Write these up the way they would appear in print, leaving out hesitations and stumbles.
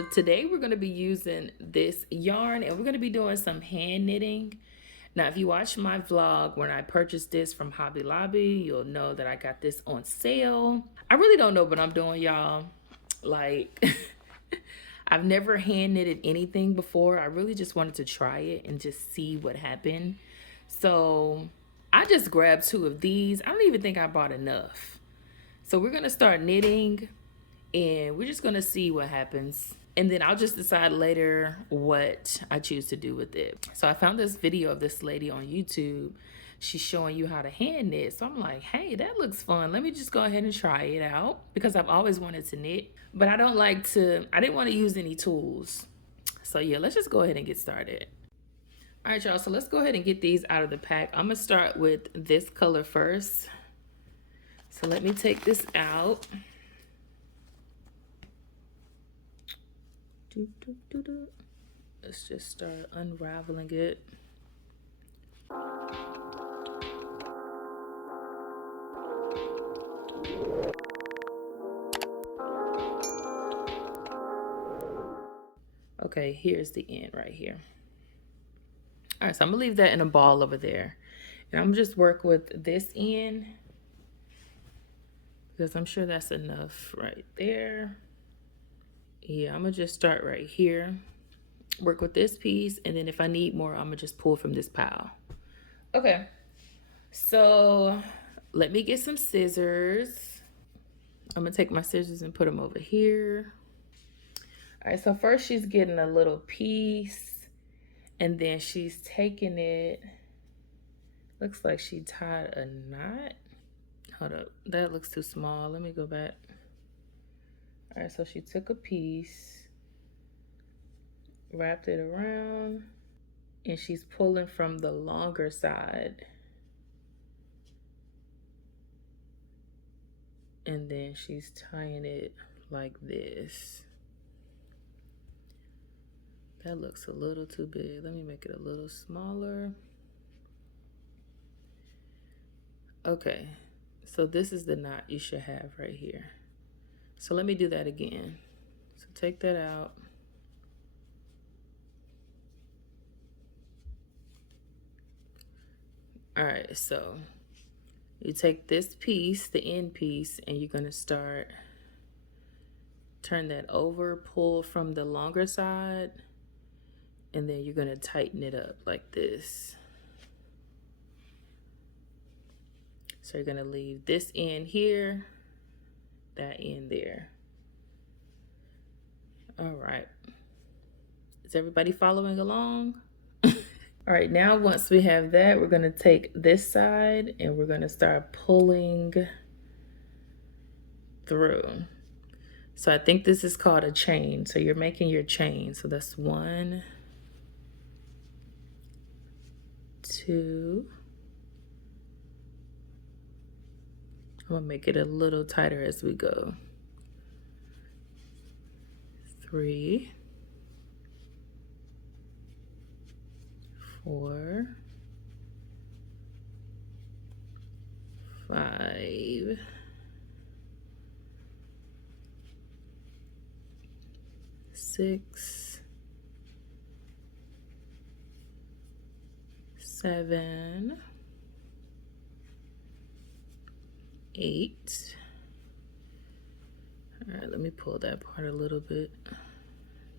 so today we're going to be using this yarn and we're going to be doing some hand knitting. Now, if you watch my vlog when I purchased this from Hobby Lobby, you'll know that I got this on sale. I really don't know what I'm doing, y'all. Like, I've never hand knitted anything before. I really just wanted to try it and just see what happened. So I just grabbed 2 of these. I don't even think I bought enough. So we're going to start knitting and we're just going to see what happens. And then I'll just decide later what I choose to do with it. So I found this video of this lady on YouTube. She's showing you how to hand knit. So I'm like, hey, that looks fun. Let me just go ahead and try it out because I've always wanted to knit, but I didn't want to use any tools. So yeah, let's just go ahead and get started. All right, y'all, so let's go ahead and get these out of the pack. I'm gonna start with this color first. So let me take this out. Let's just start unraveling it. Okay, here's the end right here. All right, so I'm gonna leave that in a ball over there. And I'm gonna just work with this end because I'm sure that's enough right there. Yeah, I'm gonna just start right here, work with this piece, and then if I need more, I'm gonna just pull from this pile. Okay, so let me get some scissors. I'm gonna take my scissors and put them over here. All right, so first she's getting a little piece, and then she's taking it. Looks like she tied a knot. Hold up, that looks too small. Let me go back. All right, so she took a piece, wrapped it around, and she's pulling from the longer side. And then she's tying it like this. That looks a little too big. Let me make it a little smaller. Okay, so this is the knot you should have right here. So let me do that again. So take that out. All right, so you take this piece, the end piece, and you're gonna start, turn that over, pull from the longer side, and then you're gonna tighten it up like this. So you're gonna leave this end here, that end there. All right, is everybody following along? All right, now once we have that, we're gonna take this side and we're gonna start pulling through. So I think this is called a chain. So you're making your chain. So that's 1, 2. I'm gonna make it a little tighter as we go. 3, 4, 5, 6, 7, 8. All right, let me pull that part a little bit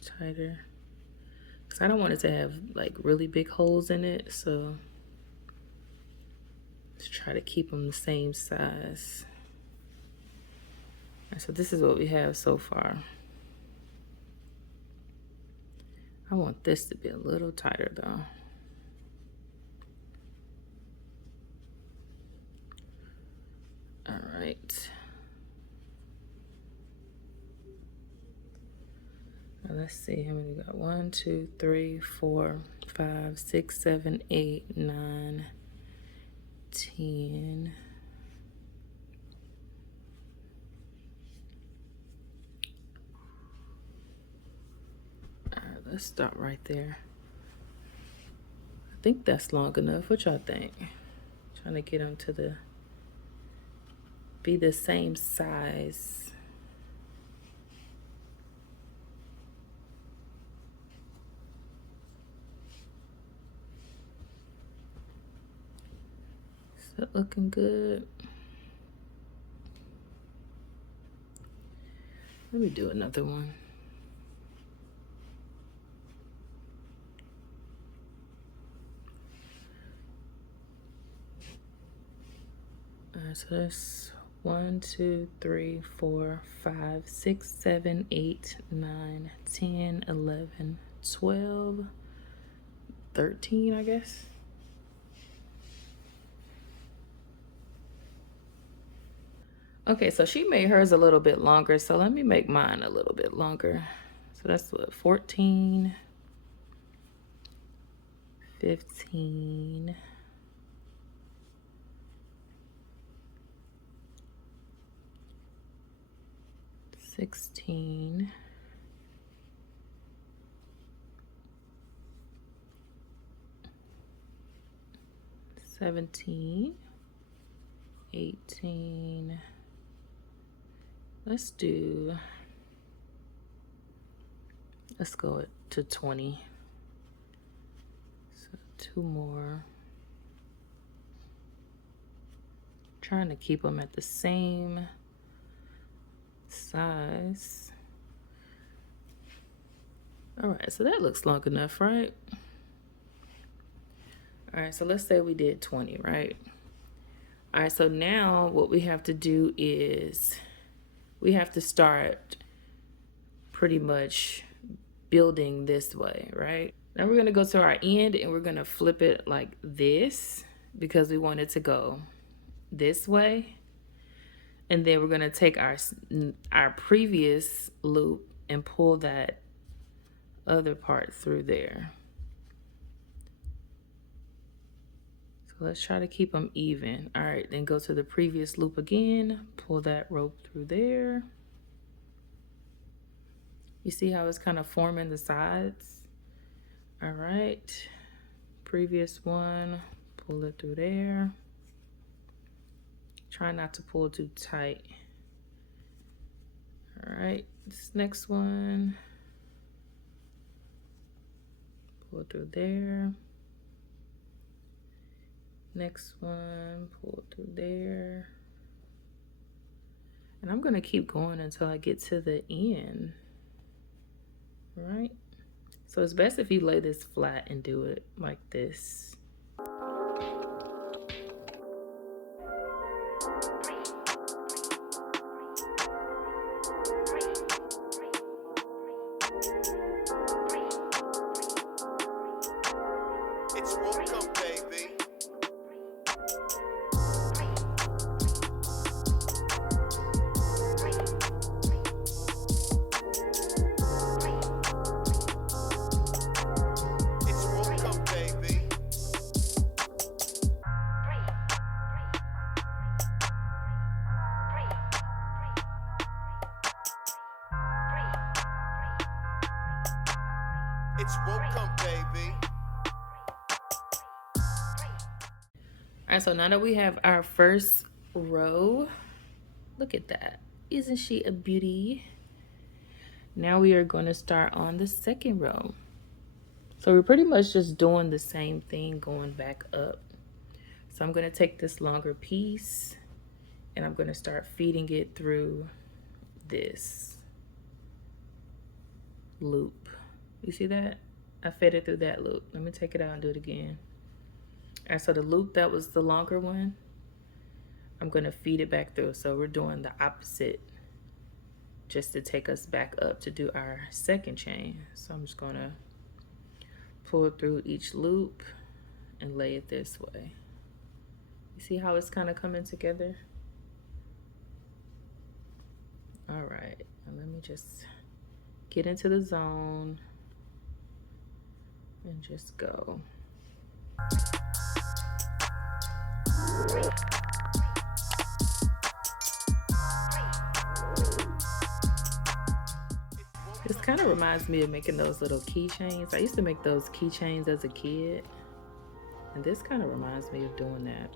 tighter because I don't want it to have like really big holes in it. So let's try to keep them the same size. All right, so this is what we have so far. I want this to be a little tighter though. All right. Now let's see how many we got. 1, 2, 3, 4, 5, 6, 7, 8, 9, 10. All right, let's stop right there. I think that's long enough. What y'all think? Trying to get them to be the same size. Is that looking good? Let me do another one. All right, so that's 1, 2, 3, 4, 5, 6, 7, 8, 9, 10, 11, 12, 13, I guess. Okay, so she made hers a little bit longer, so let me make mine a little bit longer. So that's what, 14, 15, 16, 17, 18. Let's go to 20. So 2 more. Trying to keep them at the same size. All right, so that looks long enough, right? All right, so let's say we did 20, right? All right, so now what we have to do is we have to start pretty much building this way, right? Now we're gonna go to our end and we're gonna flip it like this because we want it to go this way. And then we're gonna take our previous loop and pull that other part through there. So let's try to keep them even. All right, then go to the previous loop again, pull that rope through there. You see how it's kind of forming the sides? All right, previous one, pull it through there. Try not to pull too tight. All right, this next one, pull it through there. Next one, pull it through there. And I'm gonna keep going until I get to the end, all right? So it's best if you lay this flat and do it like this. It's welcome, baby. It's welcome, baby. It's welcome, baby. All right, so now that we have our first row, look at that. Isn't she a beauty? Now we are going to start on the second row. So we're pretty much just doing the same thing going back up. So I'm going to take this longer piece and I'm going to start feeding it through this loop. You see that? I fed it through that loop. Let me take it out and do it again. All right, so the loop that was the longer one, I'm going to feed it back through. So we're doing the opposite just to take us back up to do our second chain. So I'm just going to pull it through each loop and lay it this way. You see how it's kind of coming together? All right, now let me just get into the zone and just go. This kind of reminds me of making those little keychains. I used to make those keychains as a kid, and this kind of reminds me of doing that.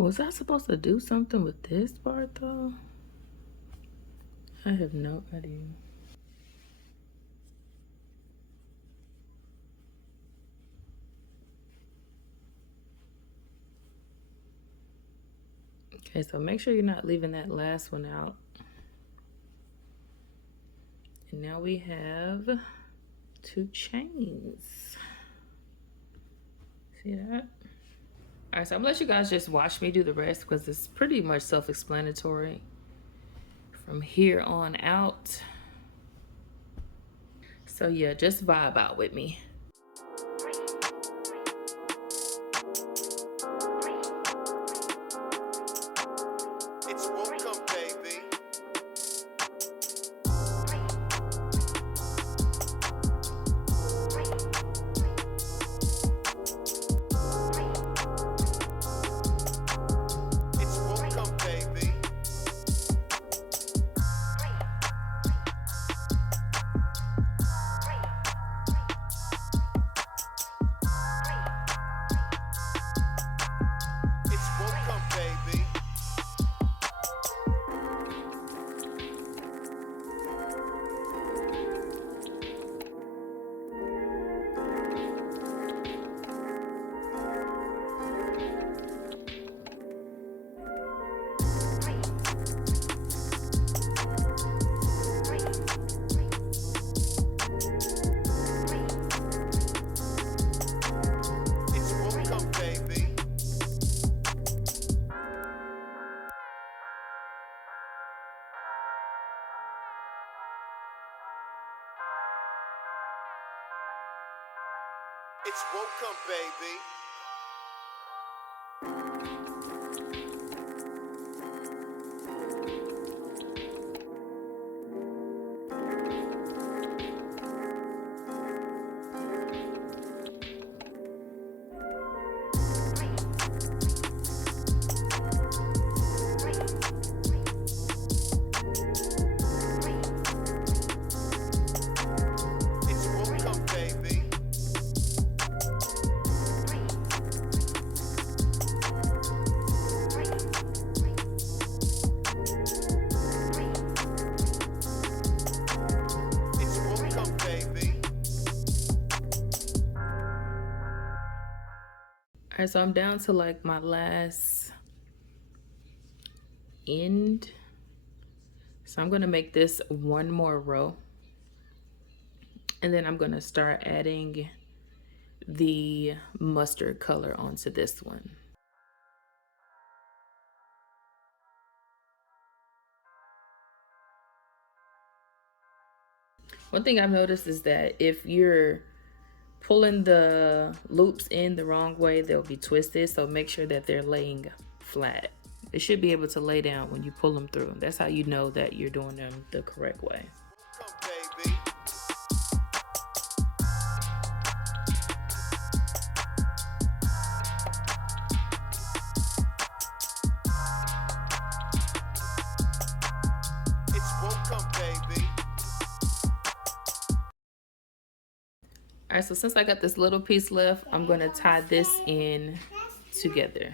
Was I supposed to do something with this part though? I have no idea. Okay, so make sure you're not leaving that last one out. And now we have 2 chains. See that? All right, so I'm gonna let you guys just watch me do the rest because it's pretty much self-explanatory from here on out. So yeah, just vibe out with me. It's welcome, baby. It's welcome, baby. It's welcome, baby. It's welcome, baby. It's welcome, baby. It's welcome, baby. It's welcome, baby. All right, so I'm down to like my last end. So I'm gonna make this one more row. And then I'm gonna start adding the mustard color onto this one. One thing I've noticed is that if you're pulling the loops in the wrong way, they'll be twisted. So make sure that they're laying flat. They should be able to lay down when you pull them through. That's how you know that you're doing them the correct way. Welcome, baby. It's welcome, baby. All right, so since I got this little piece left, I'm gonna tie this in together.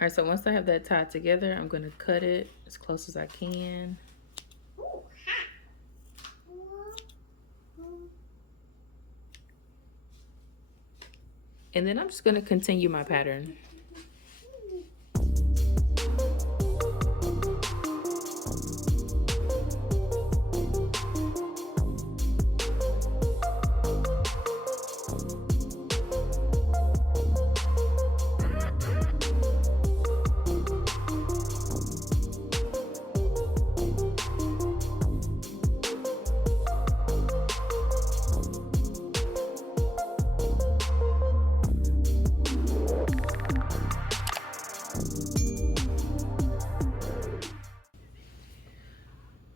All right, so once I have that tied together, I'm gonna cut it as close as I can. And then I'm just gonna continue my pattern.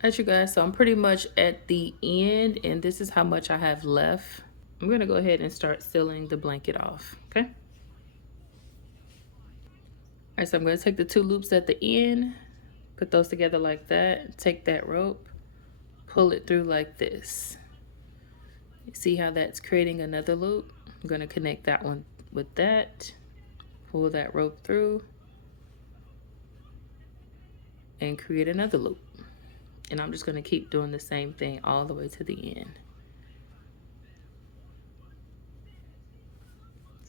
Alright, you guys, so I'm pretty much at the end, and this is how much I have left. I'm gonna go ahead and start sealing the blanket off, okay? right, so I'm going to take the 2 loops at the end, put those together like that, take that rope, pull it through like this. You see how that's creating another loop? I'm going to connect that one with that, pull that rope through, and create another loop. And I'm just going to keep doing the same thing all the way to the end.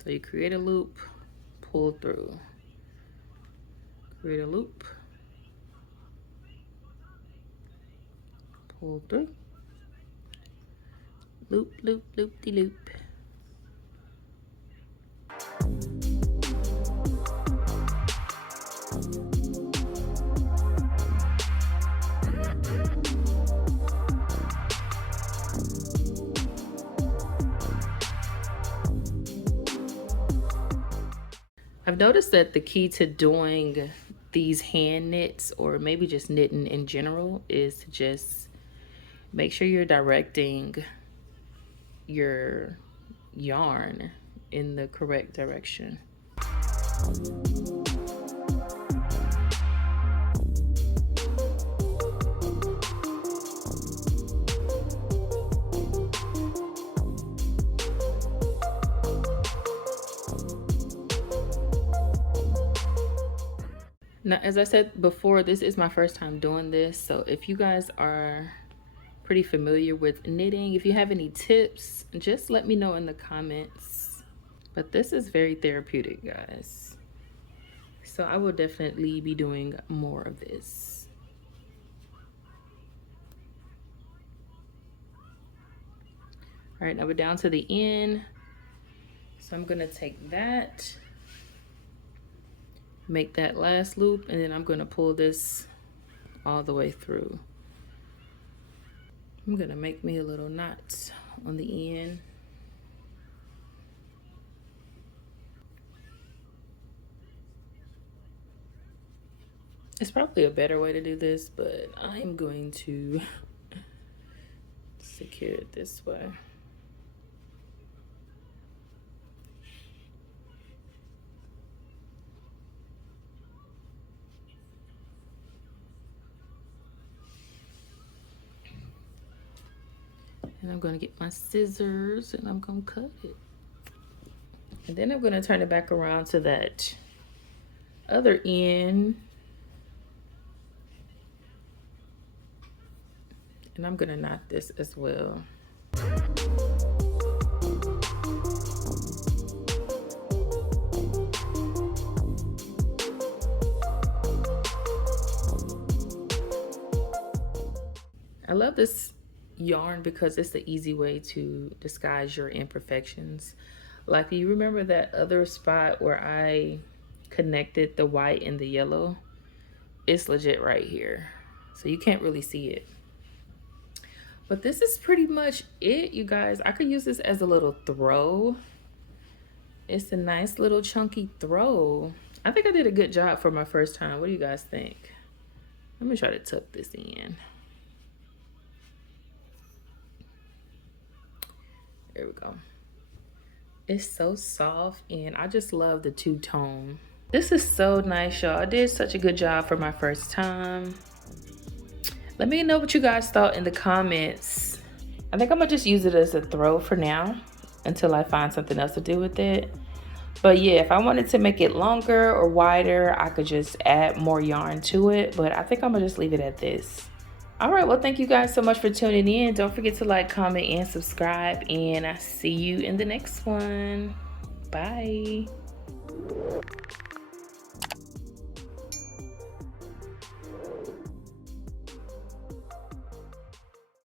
So you create a loop, pull through, create a loop, pull through, loop, loop, loop, de loop. I've noticed that the key to doing these hand knits, or maybe just knitting in general, is to just make sure you're directing your yarn in the correct direction. Now, as I said before, this is my first time doing this, so if you guys are pretty familiar with knitting, if you have any tips, just let me know in the comments. But this is very therapeutic, guys. So I will definitely be doing more of this. All right, now we're down to the end. So I'm gonna take that, make that last loop, and then I'm gonna pull this all the way through. I'm gonna make me a little knot on the end. It's probably a better way to do this, but I'm going to secure it this way. And I'm gonna get my scissors and I'm gonna cut it. And then I'm gonna turn it back around to that other end. And I'm gonna knot this as well. I love this yarn because it's the easy way to disguise your imperfections. Like, you remember that other spot where I connected the white and the yellow? It's legit right here, so you can't really see it. But this is pretty much it, you guys. I could use this as a little throw. It's a nice little chunky throw. I think I did a good job for my first time. What do you guys think? Let me try to tuck this in. There we go. It's so soft, and I just love the two-tone. This is so nice, y'all. I did such a good job for my first time. Let me know what you guys thought in the comments. I think I'm gonna just use it as a throw for now until I find something else to do with it. But yeah, if I wanted to make it longer or wider, I could just add more yarn to it. But I think I'm gonna just leave it at this. All right, well, thank you guys so much for tuning in. Don't forget to like, comment, and subscribe. And I see you in the next one. Bye.